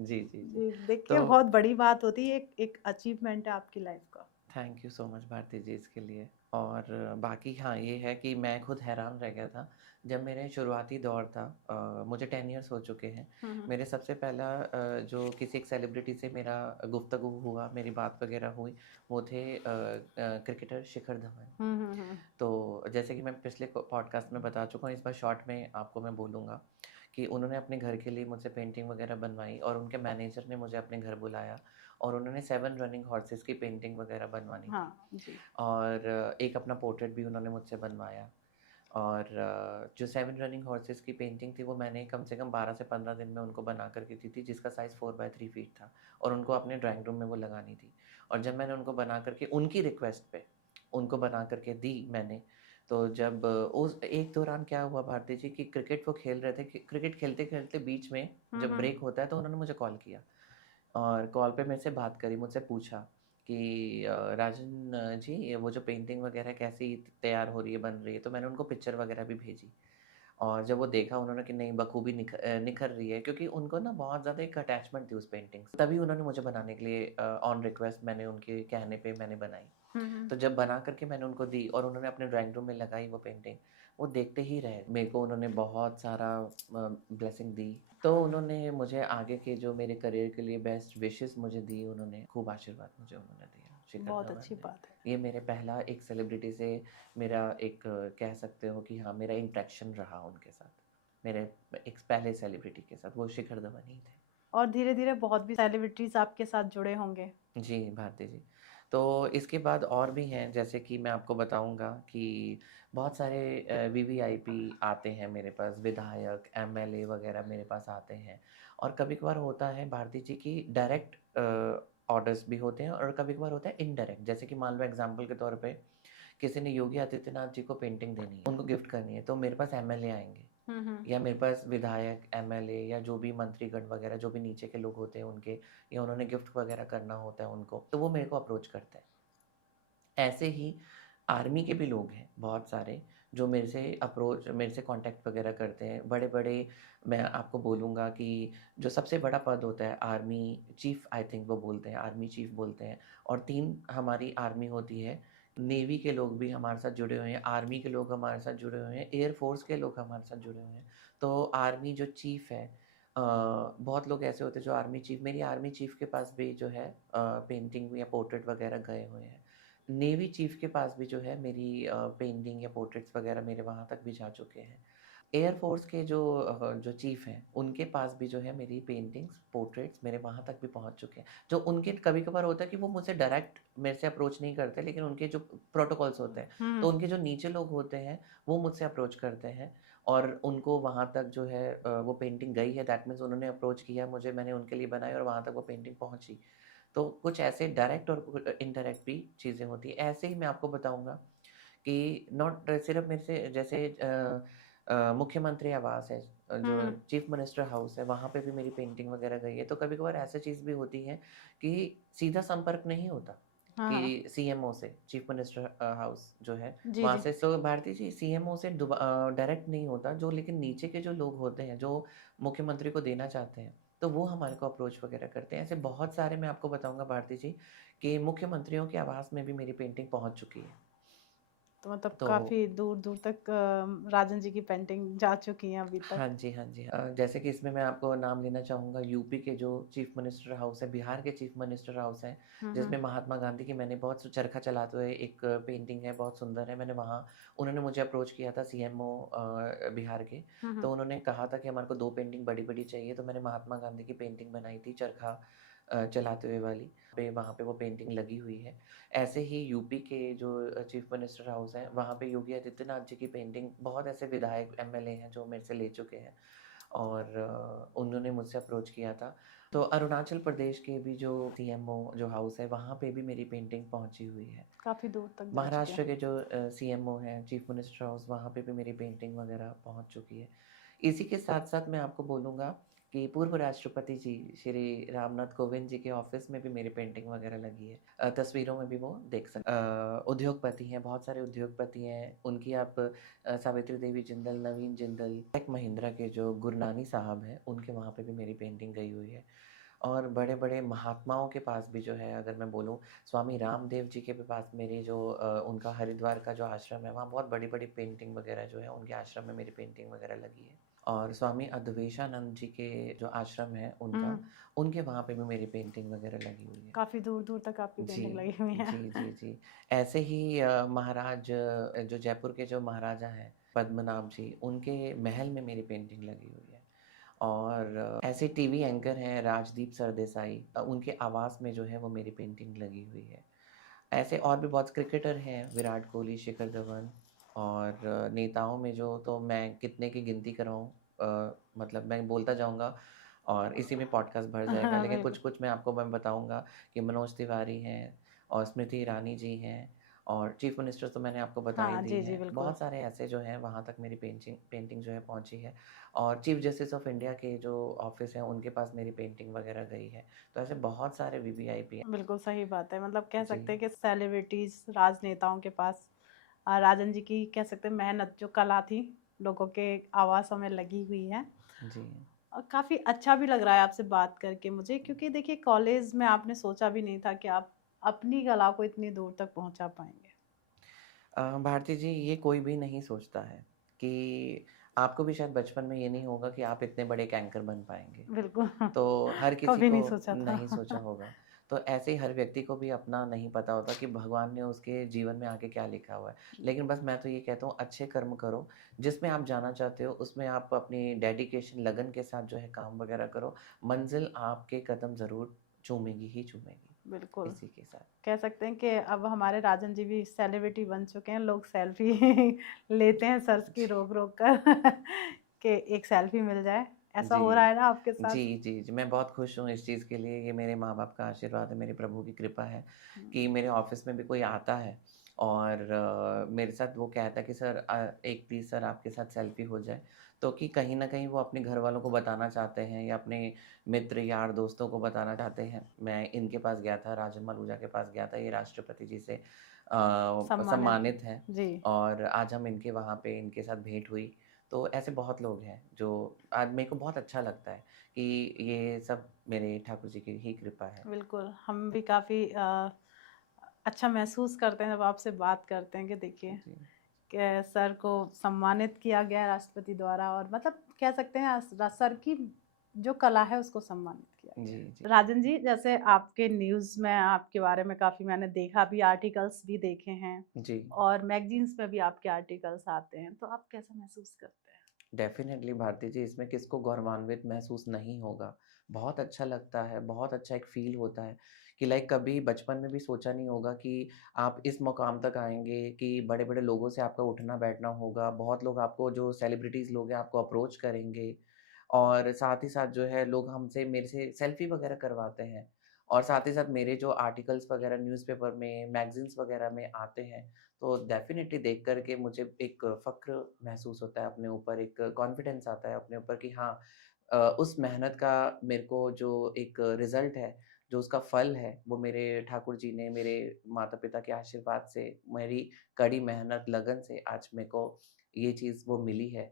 जी जी जी। जी, देखिए तो बहुत बड़ी बात होती है, एक अचीवमेंट है आपकी लाइफ का। Thank you so much Bharati ji इसके लिए। और बाकी हाँ, ये है कि मैं खुद हैरान रह गया था जब मेरे शुरुआती दौर था। मुझे 10 इयर्स हो चुके हैं। मेरे सबसे पहला जो किसी एक सेलिब्रिटी से मेरा गुफ्तगू हुआ, मेरी बात वगैरह हुई, वो थे क्रिकेटर शिखर धवन। तो जैसे कि मैं पिछले पॉडकास्ट में बता चुका हूँ, इस बार शॉर्ट में आपको मैं बोलूँगा कि उन्होंने अपने घर के लिए मुझसे पेंटिंग वगैरह बनवाई और उनके मैनेजर ने मुझे अपने घर बुलाया और उन्होंने 7 रनिंग हॉर्सेस की पेंटिंग वगैरह बनवानी थी। हाँ जी। और एक अपना पोर्ट्रेट भी उन्होंने मुझसे बनवाया। और जो 7 रनिंग हॉर्सेस की पेंटिंग थी वो मैंने कम से कम 12 से 15 दिन में उनको बना कर के दी थी, जिसका साइज़ 4x3 फीट था और उनको अपने ड्राइंग रूम में वो लगानी थी। और जब मैंने उनको बना कर के उनकी रिक्वेस्ट पे उनको बना कर के दी मैंने, तो जब उस एक दौरान क्या हुआ भारती जी कि क्रिकेट वो खेल रहे थे, क्रिकेट खेलते-खेलते बीच में जब ब्रेक होता है तो उन्होंने मुझे कॉल किया और कॉल पे मेरे से बात करी, मुझसे पूछा कि राजन जी, ये वो जो पेंटिंग वगैरह कैसी तैयार हो रही है, बन रही है? तो मैंने उनको पिक्चर वगैरह भी भेजी और जब वो देखा उन्होंने कि नहीं बखूबी निखर रही है, क्योंकि उनको ना बहुत ज़्यादा एक अटैचमेंट थी उस पेंटिंग से। तभी उन्होंने मुझे बनाने के लिए ऑन रिक्वेस्ट मैंने उनके कहने पे मैंने बनाई। तो जब बना कर के मैंने उनको दी और उन्होंने अपने ड्राइंग रूम में लगाई वो पेंटिंग, वो देखते ही रह गए। मेरे को उन्होंने बहुत सारा ब्लेसिंग दी। तो उन्होंने मुझे आगे के जो मेरे करियर के लिए बेस्ट विशेस मुझे दी, उन्होंने खूब आशीर्वाद मुझे उन्होंने दिया, शिखर बहुत धवन अच्छी ने। बात है। ये मेरे पहला एक सेलिब्रिटी से मेरा एक कह सकते हो कि हाँ, मेरा इंटरेक्शन रहा उनके साथ। मेरे एक पहले सेलिब्रिटी के साथ वो शिखर धवन ही थे। और धीरे धीरे बहुत भी सेलिब्रिटीज आपके साथ जुड़े होंगे। जी, भारती जी। तो इसके बाद और भी हैं, जैसे कि मैं आपको बताऊँगा कि बहुत सारे वीवीआईपी आते हैं मेरे पास, विधायक, एमएलए वगैरह मेरे पास आते हैं। और कभी-कभार होता है भारती जी कि डायरेक्ट ऑर्डर्स भी होते हैं और कभी-कभार होता है इनडायरेक्ट। जैसे कि मान लो एग्ज़ाम्पल के तौर पे किसी ने योगी आदित्यनाथ जी को पेंटिंग देनी है, उनको गिफ्ट करनी है, तो मेरे पास एमएलए आएँगे या मेरे पास विधायक, एमएलए या जो भी मंत्रीगण वगैरह जो भी नीचे के लोग होते हैं उनके, या उन्होंने गिफ्ट वगैरह करना होता है उनको, तो वो मेरे को अप्रोच करते हैं। ऐसे ही आर्मी के भी लोग हैं बहुत सारे जो मेरे से कॉन्टैक्ट वगैरह करते हैं। बड़े-बड़े, मैं आपको बोलूँगा कि जो सबसे बड़ा पद होता है आर्मी चीफ़, आई थिंक वो बोलते हैं, आर्मी चीफ़ बोलते हैं। और 3 हमारी आर्मी होती है। नेवी के लोग भी हमारे साथ जुड़े हुए हैं, आर्मी के लोग हमारे साथ जुड़े हुए हैं, एयर फ़ोर्स के लोग हमारे साथ जुड़े हुए हैं। तो आर्मी जो चीफ़ है, बहुत लोग ऐसे होते हैं जो आर्मी चीफ़, मेरी आर्मी चीफ़ के पास भी जो है पेंटिंग या पोर्ट्रेट वगैरह गए हुए हैं। नेवी चीफ के पास भी जो है मेरी पेंटिंग या पोर्ट्रेट्स वगैरह मेरे वहाँ तक भी जा चुके हैं। एयर फ़ोर्स के जो चीफ हैं, उनके पास भी जो है मेरी पेंटिंग्स, पोर्ट्रेट्स मेरे वहाँ तक भी पहुँच चुके हैं। जो उनके कभी-कभार होता है कि वो मुझसे डायरेक्ट मेरे से अप्रोच नहीं करते, लेकिन उनके जो प्रोटोकॉल्स होते हैं, तो उनके जो नीचे लोग होते हैं, वो मुझसे अप्रोच करते हैं और उनको वहाँ तक जो है वो पेंटिंग गई है, दैट मीन्स उन्होंने अप्रोच किया मुझे, मैंने उनके लिए बनाई और वहाँ तक वो पेंटिंग पहुँची। तो कुछ ऐसे डायरेक्ट और इनडायरेक्ट भी चीज़ें होती हैं। ऐसे ही मैं आपको बताऊँगा कि नॉट सिर्फ़ मेरे से, जैसे मुख्यमंत्री आवास है, जो चीफ़ मिनिस्टर हाउस है, वहाँ पे भी मेरी पेंटिंग वग़ैरह गई है। तो कभी-कभार ऐसी चीज़ भी होती है कि सीधा संपर्क नहीं होता कि सीएमओ से, चीफ़ मिनिस्टर हाउस जो है, जी वहाँ जी। से। तो भारती जी, सीएमओ से डायरेक्ट नहीं होता, जो लेकिन नीचे के जो लोग होते हैं, जो मुख्यमंत्री को देना चाहते हैं, तो वो हमारे को अप्रोच वग़ैरह करते हैं। ऐसे बहुत सारे मैं आपको बताऊँगा भारती जी कि मुख्यमंत्रियों के आवास में भी मेरी पेंटिंग पहुँच चुकी है। तो मतलब तो काफी दूर दूर तक राजन जी की पेंटिंग जा चुकी हैं अभी तक। हाँ जी, हाँ जी। जैसे कि इसमें मैं आपको नाम लेना चाहूँगा, यूपी के जो चीफ़ मिनिस्टर हाउस है, बिहार के चीफ़ मिनिस्टर हाउस है, जिसमें महात्मा गांधी की मैंने बहुत चरखा चलाते हुए एक पेंटिंग है, बहुत सुंदर है। मैंने वहाँ, उन्होंने मुझे अप्रोच किया था, सीएमओ बिहार के। तो उन्होंने कहा था कि हमारे को 2 पेंटिंग बड़ी-बड़ी चाहिए, तो मैंने महात्मा गांधी की पेंटिंग बनाई थी, चरखा चलाते हुए वाली। वहाँ पे वो पेंटिंग लगी हुई है। ऐसे ही यूपी के जो चीफ़ मिनिस्टर हाउस है, वहाँ पे योगी आदित्यनाथ जी की पेंटिंग, बहुत ऐसे विधायक, एमएलए हैं जो मेरे से ले चुके हैं और उन्होंने मुझसे अप्रोच किया था। तो अरुणाचल प्रदेश के भी जो सीएमओ जो हाउस है, वहाँ पे भी मेरी पेंटिंग पहुँची हुई है। काफ़ी दूर तक जा चुके महाराष्ट्र हैं। के जो सीएमओ हैं, चीफ मिनिस्टर हाउस, वहाँ पे भी मेरी पेंटिंग वगैरह पहुँच चुकी है। इसी के साथ-साथ मैं आपको बोलूँगा कि पूर्व राष्ट्रपति जी, श्री रामनाथ कोविंद जी के ऑफ़िस में भी मेरी पेंटिंग वगैरह लगी है। तस्वीरों में भी वो देख उद्योगपति हैं, बहुत सारे उद्योगपति हैं, उनकी आप सावित्री देवी जिंदल, नवीन जिंदल, टेक महिंद्रा के जो गुरनानी साहब हैं, उनके वहाँ पे भी मेरी पेंटिंग गई हुई है। और बड़े-बड़े महात्माओं के पास भी जो है, अगर मैं बोलूँ, स्वामी रामदेव जी के भी पास मेरी जो उनका हरिद्वार का जो आश्रम है, वहाँ बहुत बड़ी-बड़ी पेंटिंग वगैरह जो है, उनके आश्रम में मेरी पेंटिंग वगैरह लगी है। और स्वामी अद्वैतानंद जी के जो आश्रम है उनका, हुँ, उनके वहाँ पे भी मेरी पेंटिंग वगैरह लगी हुई है। काफ़ी दूर-दूर तक आपकी जी, पेंटिंग लगी हुई है। जी, जी, जी। ऐसे ही महाराज जो जयपुर के जो महाराजा हैं, पद्मनाभ जी, उनके महल में मेरी पेंटिंग लगी हुई है। और ऐसे टीवी एंकर हैं राजदीप सरदेसाई, उनके आवास में जो है वो मेरी पेंटिंग लगी हुई है। ऐसे और भी बहुत क्रिकेटर हैं, विराट कोहली, शिखर धवन, और नेताओं में जो तो मैं कितने की गिनती कराऊँ, मतलब मैं बोलता जाऊँगा और इसी में पॉडकास्ट भर जाएगा। हाँ, लेकिन बिल्कुल। कुछ-कुछ मैं बताऊँगा कि मनोज तिवारी हैं और स्मृति ईरानी जी हैं, और चीफ मिनिस्टर तो मैंने आपको बता ही हाँ, दी जी, जी, है। बिल्कुल। बहुत सारे ऐसे जो हैं वहाँ तक मेरी पेंटिंग जो है पहुँची है, और चीफ जस्टिस ऑफ इंडिया के जो ऑफ़िस हैं उनके पास मेरी पेंटिंग वगैरह गई है। तो ऐसे बहुत सारे वीवीआईपी हैं। बिल्कुल सही बात है। मतलब कह सकते हैं जी, कि सेलिब्रिटीज़, राजनेताओं के पास राजन जी की कह सकते हैं मेहनत जो कला थी, लोगों के आवाज़ों में लगी हुई है। जी। और काफ़ी अच्छा भी लग रहा है आपसे बात करके मुझे, क्योंकि देखिए कॉलेज में आपने सोचा भी नहीं था कि आप अपनी कला को इतनी दूर तक पहुँचा पाएँगे। भारती जी, ये कोई भी नहीं सोचता है कि आपको भी शायद बचपन में ये नहीं होगा कि आप इतने बड़े एक एंकर बन पाएँगे। बिल्कुल, तो हर किसी कभी को नहीं सोचा था। नहीं सोचा होगा। तो ऐसे ही हर व्यक्ति को भी अपना नहीं पता होता कि भगवान ने उसके जीवन में आगे क्या लिखा हुआ है। लेकिन बस मैं तो ये कहता हूँ, अच्छे कर्म करो, जिसमें आप जाना चाहते हो उसमें आप अपनी डेडिकेशन, लगन के साथ जो है काम वगैरह करो। मंज़िल आपके कदम ज़रूर चूमेगी ही चूमेगी। बिल्कुल, इसी के साथ। कह सकते हैं कि अब हमारे राजन जी भी सेलिब्रिटी बन चुके हैं, लोग सेल्फी लेते हैं सर्च की रोक-रोक कर कि एक सेल्फी मिल जाए। ऐसा जी। हो रहा है ना आपके साथ? जी, जी, जी। मैं बहुत खुश हूँ इस चीज़ के लिए, ये मेरे माँ-बाप का आशीर्वाद है, मेरे प्रभु की कृपा है हुँ, कि मेरे ऑफ़िस में भी कोई आता है और मेरे साथ वो कहता है कि सर, एक प्लीज़ सर आपके साथ सेल्फ़ी हो जाए। तो कि कहीं न कहीं वो अपने घरवालों को बताना चाहते हैं या अपने मित्र, यार, दोस्तों को बताना चाहते हैं। मैं इनके पास गया था, राजन मालूजा के पास गया था, ये राष्ट्रपति जी से सम्मानित सम्मानित हैं, जी, और आज हम इनके वहाँ पे इनके साथ भेंट हुई। तो ऐसे बहुत लोग हैं जो आज मेरे को बहुत अच्छा लगता है कि ये सब मेरे ठाकुर जी की ही कृपा है। बिल्कुल। हम भी काफ़ी अच्छा महसूस करते हैं जब आपसे बात करते हैं कि देखिए जी, कि सर को सम्मानित किया गया है राष्ट्रपति द्वारा, और मतलब कह सकते हैं सर की जो कला है उसको सम्मानित किया गया जी, जी, है। राजन जी, जैसे आपके न्यूज़ में आपके बारे में काफ़ी मैंने देखा भी, आर्टिकल्स भी देखे हैं जी। और मैगजीन्स में भी आपके आर्टिकल्स आते हैं, तो आप कैसा महसूस करते हैं? डेफ़िनेटली भारती जी, इसमें किसको गौरवान्वित महसूस नहीं होगा। बहुत अच्छा लगता है, बहुत अच्छा एक फ़ील होता है कि लाइक कभी बचपन में भी सोचा नहीं होगा कि आप इस मुकाम तक आएँगे, कि बड़े-बड़े लोगों से आपका उठना-बैठना होगा। बहुत लोग आपको, जो सेलिब्रिटीज़ लोग हैं, आपको अप्रोच करेंगे, और साथ ही साथ जो है लोग हमसे, मेरे से सेल्फ़ी वग़ैरह करवाते हैं, और साथ ही साथ मेरे जो आर्टिकल्स वग़ैरह न्यूज़पेपर में, मैगज़ीन्स वग़ैरह में आते हैं, तो डेफ़िनेटली देख कर के मुझे एक फ़क्र महसूस होता है अपने ऊपर, एक कॉन्फिडेंस आता है अपने ऊपर कि हाँ, उस मेहनत का मेरे को जो एक रिज़ल्ट है, जो उसका फल है, वो मेरे ठाकुर जी ने, मेरे माता-पिता के आशीर्वाद से, मेरी कड़ी मेहनत, लगन से आज मेरे को ये चीज़ वो मिली है।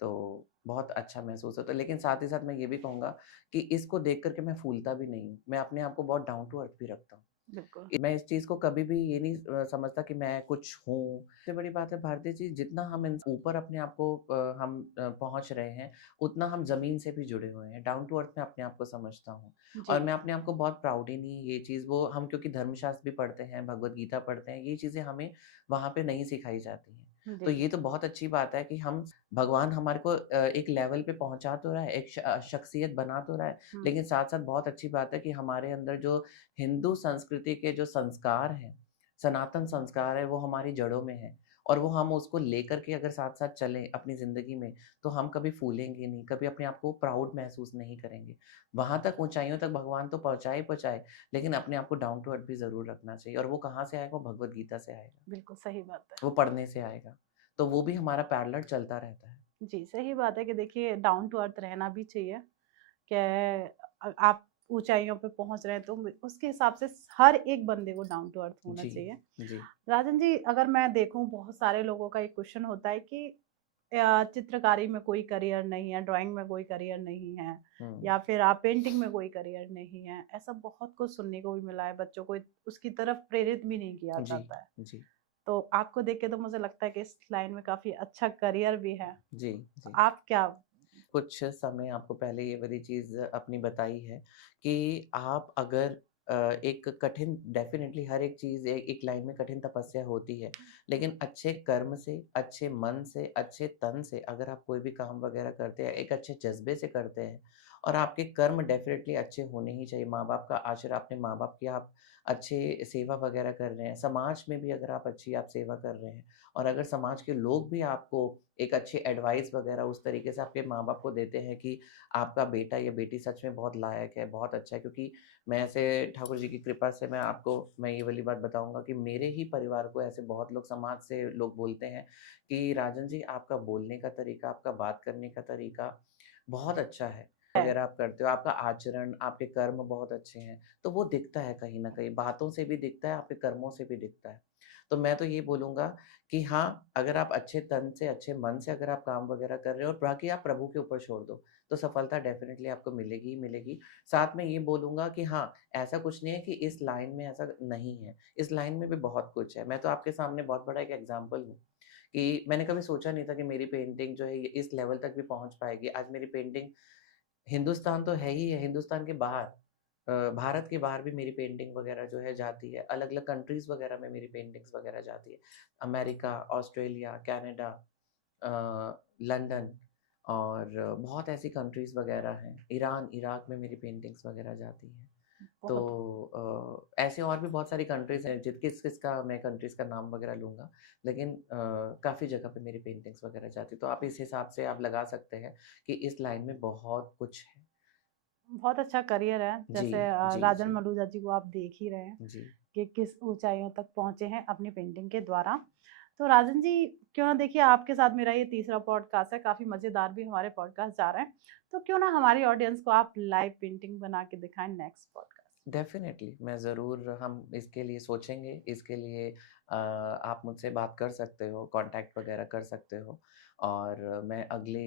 तो बहुत अच्छा महसूस होता है। लेकिन साथ ही साथ मैं ये भी कहूँगा कि इसको देख कर के मैं फूलता भी नहीं हूँ। मैं अपने आप को बहुत डाउन टू अर्थ भी रखता हूँ। बिल्कुल, मैं इस चीज़ को कभी भी ये नहीं समझता कि मैं कुछ हूँ। सबसे बड़ी बात है भारती जी, जितना हम ऊपर अपने आप को हम पहुँच रहे हैं, उतना हम ज़मीन से भी जुड़े हुए हैं। डाउन टू अर्थ मैं अपने आप को समझता हूँ, जी, और मैं अपने आप को बहुत प्राउड ही नहीं, ये चीज़ वो हम क्योंकि धर्मशास्त्र भी पढ़ते हैं, भगवद गीता पढ़ते हैं, ये चीज़ें हमें वहाँ पे नहीं सिखाई जाती हैं। तो जी, ये तो बहुत अच्छी बात है कि हम भगवान हमारे को एक लेवल पे पहुँचा तो रहा है, एक शख्सियत बना तो रहा है, हुँ, लेकिन साथ-साथ बहुत अच्छी बात है कि हमारे अंदर जो हिंदू संस्कृति के जो संस्कार हैं, सनातन संस्कार है, वो हमारी जड़ों में है, और वो हम उसको लेकर के अगर साथ-साथ चलें अपनी ज़िंदगी में, तो हम कभी फूलेंगे नहीं, कभी अपने आप को प्राउड महसूस नहीं करेंगे। वहाँ तक ऊँचाइयों तक भगवान तो पहुँचाए ही पहुँचाए, लेकिन अपने आप को डाउन टू अर्थ भी ज़रूर रखना चाहिए और वो कहाँ से आएगा? वो भगवद गीता से आएगा, बिल्कुल सही बात है। वो पढ़ने से आएगा। तो वो भी हमारा पैरेलल चलता रहता है। जी, सही बात है कि देखिए डाउन टू अर्थ रहना भी चाहिए कि आप ऊँचाइयों पे पहुँच रहे हैं तो उसके हिसाब से हर एक बंदे को डाउन टू अर्थ होना जी, चाहिए। जी। राजन जी, अगर मैं देखूँ बहुत सारे लोगों का एक क्वेश्चन होता है कि चित्रकारी में कोई करियर नहीं है, ड्राइंग में कोई करियर नहीं है हुँ। या फिर आप पेंटिंग में कोई करियर नहीं है। ऐसा बहुत कुछ सुनने को भी मिला है, बच्चों को उसकी तरफ प्रेरित भी नहीं किया जी, जाता है। जी। तो आपको देख के तो मुझे लगता है कि इस लाइन में काफ़ी अच्छा करियर भी है। जी, तो जी। आप क्या कुछ समय आपको पहले ये वाली चीज़ अपनी बताई है कि आप अगर एक कठिन डेफ़िनेटली हर एक चीज़ एक लाइन में कठिन तपस्या होती है। लेकिन अच्छे कर्म से, अच्छे मन से, अच्छे तन से अगर आप कोई भी काम वग़ैरह करते हैं, एक अच्छे जज़्बे से करते हैं और आपके कर्म डेफ़िनेटली अच्छे होने ही चाहिए। माँ-बाप का आशीर्वाद अपने माँ-बाप की आप अच्छे सेवा वग़ैरह कर रहे हैं, समाज में भी अगर आप अच्छी आप सेवा कर रहे हैं और अगर समाज के लोग भी आपको एक अच्छी एडवाइस वग़ैरह उस तरीके से आपके माँ-बाप को देते हैं कि आपका बेटा या बेटी सच में बहुत लायक है, बहुत अच्छा है। क्योंकि मैं ऐसे ठाकुर जी की कृपा से मैं ये वाली बात बताऊँगा कि मेरे ही परिवार को ऐसे बहुत लोग समाज से लोग बोलते हैं कि राजन जी आपका बोलने का तरीका, आपका बात करने का तरीका बहुत अच्छा है। है? वग़ैरह आप करते हो, आपका आचरण, आपके कर्म बहुत अच्छे हैं। तो वो दिखता है कहीं न कहीं, बातों से भी दिखता है, आपके कर्मों से भी दिखता है। तो मैं तो ये बोलूँगा कि हाँ, अगर आप अच्छे तन से, अच्छे मन से अगर आप काम वग़ैरह कर रहे हो और बाकी आप प्रभु के ऊपर छोड़ दो, तो सफलता डेफ़िनिटली आपको मिलेगी ही मिलेगी। साथ में ये बोलूँगा कि हाँ, ऐसा कुछ नहीं है कि इस लाइन में ऐसा नहीं है, इस लाइन में भी बहुत कुछ है। मैं तो आपके सामने बहुत बड़ा एक एग्ज़ाम्पल हूँ कि मैंने कभी सोचा नहीं था कि मेरी पेंटिंग जो है ये इस लेवल तक भी पहुँच पाएगी। आज मेरी पेंटिंग हिंदुस्तान तो है ही है, हिंदुस्तान के बाहर भारत के बाहर भी मेरी पेंटिंग वग़ैरह जो है जाती है। अलग-अलग कंट्रीज़ वग़ैरह में मेरी पेंटिंग्स वग़ैरह जाती है। अमेरिका, ऑस्ट्रेलिया, कनाडा लंदन और बहुत ऐसी कंट्रीज़ वग़ैरह हैं। ईरान, इराक में मेरी पेंटिंग्स वग़ैरह जाती हैं। तो बहुत ऐसे और भी बहुत सारी कंट्रीज़ हैं, किस-किस का मैं कंट्रीज़ का नाम वग़ैरह लूँगा, लेकिन काफ़ी जगह पे मेरी पेंटिंग्स वग़ैरह जाती हैं। तो आप इस हिसाब से आप लगा सकते हैं कि इस लाइन में बहुत कुछ है। बहुत अच्छा करियर है। जी, जैसे जी, राजन जी, मलूजा जी को आप देख ही रहे हैं जी। कि किस ऊँचाइयों तक पहुँचे हैं अपनी पेंटिंग के द्वारा। तो राजन जी, क्यों ना देखिए आपके साथ मेरा ये तीसरा पॉडकास्ट है, काफ़ी मज़ेदार भी हमारे पॉडकास्ट जा रहे हैं। तो क्यों ना हमारी ऑडियंस को आप लाइव पेंटिंग बना के दिखाएँ नेक्स्ट पॉडकास्ट। डेफ़िनेटली, मैं ज़रूर हम इसके लिए सोचेंगे, इसके लिए आप मुझसे बात कर सकते हो, कॉन्टैक्ट वग़ैरह कर सकते हो और मैं अगले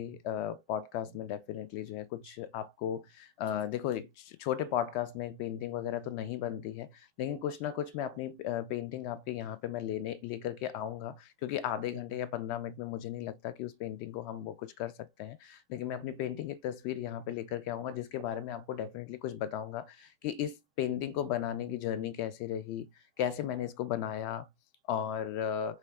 पॉडकास्ट में डेफ़िनेटली जो है कुछ आपको देखो एक छोटे पॉडकास्ट में पेंटिंग वग़ैरह तो नहीं बनती है, लेकिन कुछ ना कुछ मैं अपनी पेंटिंग आपके यहाँ पे मैं लेकर के आऊँगा क्योंकि आधे घंटे या 15 मिनट में मुझे नहीं लगता कि उस पेंटिंग को हम वो कुछ कर सकते हैं। लेकिन मैं अपनी पेंटिंग एक तस्वीर यहाँ पे लेकर के आऊँगा जिसके बारे में आपको डेफ़िनेटली कुछ बताऊँगा कि इस पेंटिंग को बनाने की जर्नी कैसे रही, कैसे मैंने इसको बनाया और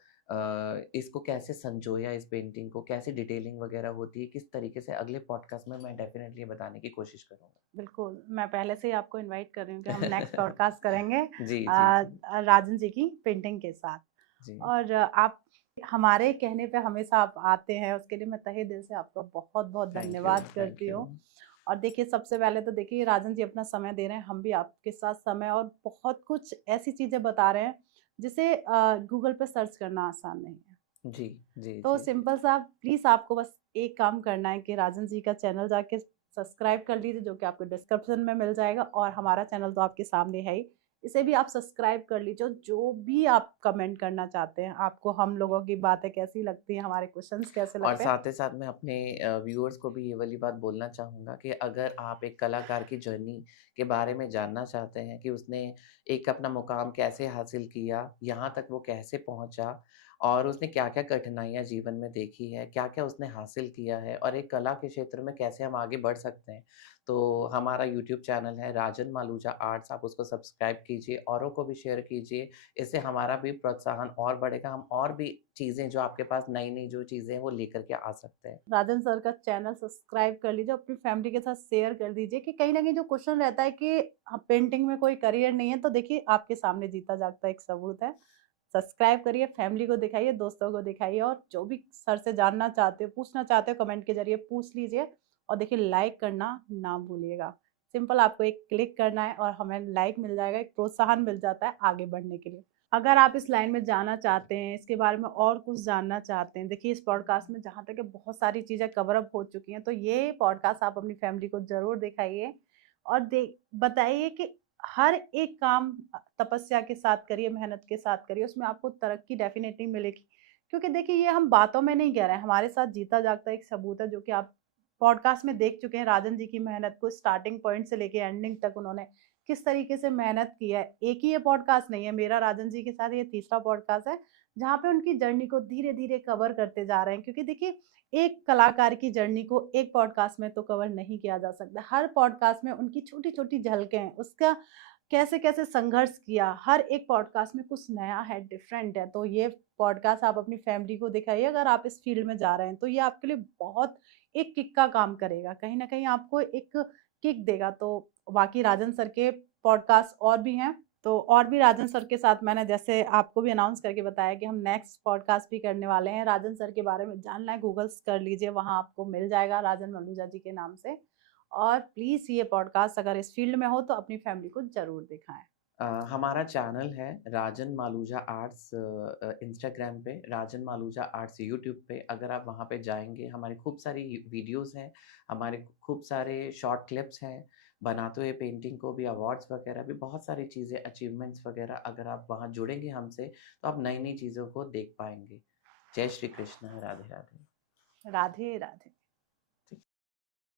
इसको कैसे संजोया इस पेंटिंग को, कैसे डिटेलिंग वगैरह होती है, किस तरीके से अगले पॉडकास्ट में मैं डेफ़िनेटली ये बताने की कोशिश करूँगा। बिल्कुल, मैं पहले से ही आपको इनवाइट कर रही हूँ कि हम नेक्स्ट पॉडकास्ट करेंगे जी, जी, जी। राजन जी की पेंटिंग के साथ। जी, और आप हमारे कहने पे हमेशा आप आते हैं, उसके लिए मैं तहे दिल से आपका बहुत-बहुत थैंक यू, धन्यवाद करती थैंक यू। हूँ। और देखिए सबसे पहले तो देखिए राजन जी अपना समय दे रहे हैं, हम भी आपके साथ समय और बहुत कुछ ऐसी चीज़ें बता रहे हैं, जिसे गूगल पे सर्च करना आसान नहीं है। जी, जी, तो जी। सिंपल सा प्लीज़ आपको बस एक काम करना है कि राजन जी का चैनल जाके सब्सक्राइब कर लीजिए, जो कि आपको डिस्क्रिप्शन में मिल जाएगा और हमारा चैनल तो आपके सामने है ही। इसे भी आप सब्सक्राइब कर लीजिए, जो भी आप कमेंट करना चाहते हैं, आपको हम लोगों की बातें कैसी लगती हैं, हमारे क्वेश्चंस कैसे और लगते हैं। साथ ही साथ मैं अपने व्यूअर्स को भी ये वाली बात बोलना चाहूँगा कि अगर आप एक कलाकार की जर्नी के बारे में जानना चाहते हैं कि उसने एक अपना मुकाम कैसे हासिल किया, यहाँ तक वो कैसे पहुँचा और उसने क्या-क्या कठिनाइयाँ जीवन में देखी है, क्या-क्या उसने हासिल किया है और एक कला के क्षेत्र में कैसे हम आगे बढ़ सकते हैं। तो हमारा यूट्यूब चैनल है राजन मालूजा आर्ट्स, आप उसको सब्सक्राइब कीजिए, औरों को भी शेयर कीजिए। इससे हमारा भी प्रोत्साहन और बढ़ेगा, हम और भी चीज़ें जो आपके पास नई-नई जो चीज़ें हैं वो लेकर के आ सकते हैं। राजन सर का चैनल सब्सक्राइब कर लीजिए, अपनी फैमिली के साथ शेयर कर दीजिए कि कहीं न कहीं जो क्वेश्चन रहता है कि पेंटिंग में कोई करियर नहीं है, तो देखिए आपके सामने जीता जागता एक सबूत है। सब्सक्राइब करिए, फैमिली को दिखाइए, दोस्तों को दिखाइए, और जो भी सर से जानना चाहते हो, पूछना चाहते हो, कमेंट के जरिए पूछ लीजिए। और देखिए, लाइक करना ना भूलिएगा। सिंपल, आपको एक क्लिक करना है और हमें लाइक मिल जाएगा, एक प्रोत्साहन मिल जाता है आगे बढ़ने के लिए। अगर आप इस लाइन में जाना चाहते हैं, इसके बारे में और कुछ जानना चाहते हैं, देखिए इस पॉडकास्ट में जहाँ तक बहुत सारी चीज़ें कवर अप हो चुकी हैं, तो ये पॉडकास्ट आप अपनी फैमिली को ज़रूर दिखाइए और बताइए कि हर एक काम तपस्या के साथ करिए, मेहनत के साथ करिए, उसमें आपको तरक्की डेफिनेटली मिलेगी। क्योंकि देखिए, ये हम बातों में नहीं कह रहे हैं, हमारे साथ जीता जागता एक सबूत है, जो कि आप पॉडकास्ट में देख चुके हैं। राजन जी की मेहनत को स्टार्टिंग पॉइंट से लेके एंडिंग तक उन्होंने किस तरीके से मेहनत की है। एक ही ये पॉडकास्ट नहीं है मेरा राजन जी के साथ, ये तीसरा पॉडकास्ट है जहाँ पे उनकी जर्नी को धीरे-धीरे कवर करते जा रहे हैं। क्योंकि देखिए, एक कलाकार की जर्नी को एक पॉडकास्ट में तो कवर नहीं किया जा सकता। हर पॉडकास्ट में उनकी छोटी-छोटी झलकें हैं, उसका कैसे-कैसे संघर्ष किया, हर एक पॉडकास्ट में कुछ नया है, डिफरेंट है। तो ये पॉडकास्ट आप अपनी फैमिली को दिखाइए, अगर आप इस फील्ड में जा रहे हैं, तो ये आपके लिए बहुत एक किक का काम करेगा। कहीं न कहीं आपको एक किक देगा। तो बाकी राजन सर के पॉडकास्ट और भी हैं, तो और भी राजन सर के साथ मैंने जैसे आपको भी अनाउंस करके बताया कि हम नेक्स्ट पॉडकास्ट भी करने वाले हैं। राजन सर के बारे में जानना है, गूगल्स कर लीजिए, वहाँ आपको मिल जाएगा राजन मलूजा जी के नाम से। और प्लीज़ ये पॉडकास्ट अगर इस फील्ड में हो तो अपनी फैमिली को ज़रूर दिखाएँ। हमारा चैनल है राजन मालूजा आर्ट्स, इंस्टाग्राम पे, राजन मालूजा आर्ट्स यूट्यूब पे। अगर आप वहाँ पे जाएँगे, हमारी खूब सारी वीडियोज़ हैं, हमारे खूब सारे शॉर्ट क्लिप्स हैं, बनाते हुए पेंटिंग को भी अवार्ड्स वगैरह भी बहुत सारी चीज़ें, अचीवमेंट्स वगैरह, अगर आप वहाँ जुड़ेंगे हमसे, तो आप नई-नई चीज़ों को देख पाएँगे। जय श्री कृष्ण, राधे राधे। राधे, राधे।